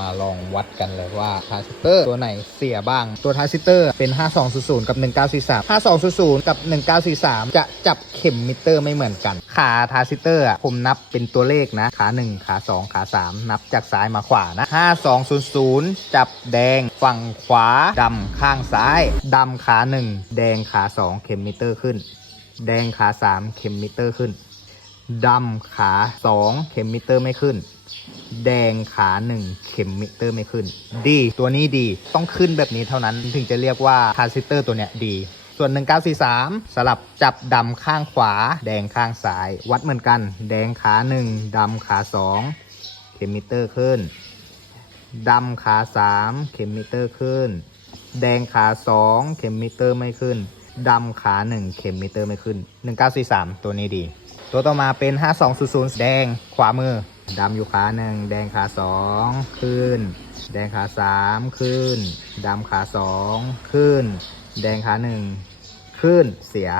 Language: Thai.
มาลองวัดกันเลยว่าทรานซิสเตอร์ตัวไหนเสียบ้างตัวทรานซิสเตอร์เป็น5200กับ1943 5200กับ1943จะจับเข็มมิเตอร์ไม่เหมือนกันขาทรานซิสเตอร์ผมนับเป็นตัวเลขนะขา1ขา2ขา3นับจากซ้ายมาขวานะ5200จับแดงฝั่งขวาดำข้างซ้ายดำขา1แดงขา2เข็มมิเตอร์ขึ้นแดงขา3เข็มมิเตอร์ขึ้นดำขา2เข็มมิเตอร์ไม่ขึ้นแดงขา1เข็มมิเตอร์ไม่ขึ้นดีตัวนี้ดีต้องขึ้นแบบนี้เท่านั้นถึงจะเรียกว่าทรานซิสเตอร์ตัวเนี้ยดีส่วน1943สลับจับดำข้างขวาแดงข้างซ้ายวัดเหมือนกันแดงขา1ดำขา2เข็มมิเตอร์ขึ้นดำขา3เข็มมิเตอร์ขึ้นแดงขา2เข็มมิเตอร์ไม่ขึ้นดำขา1เข็มมิเตอร์ไม่ขึ้น1943ตัวนี้ดีตัวต่อมาเป็น5200แดงขวามือดำอยู่ขา1แดงขา2ขึ้นแดงขา3ขึ้นดำขา2ขึ้นแดงขา1ขึ้นเสีย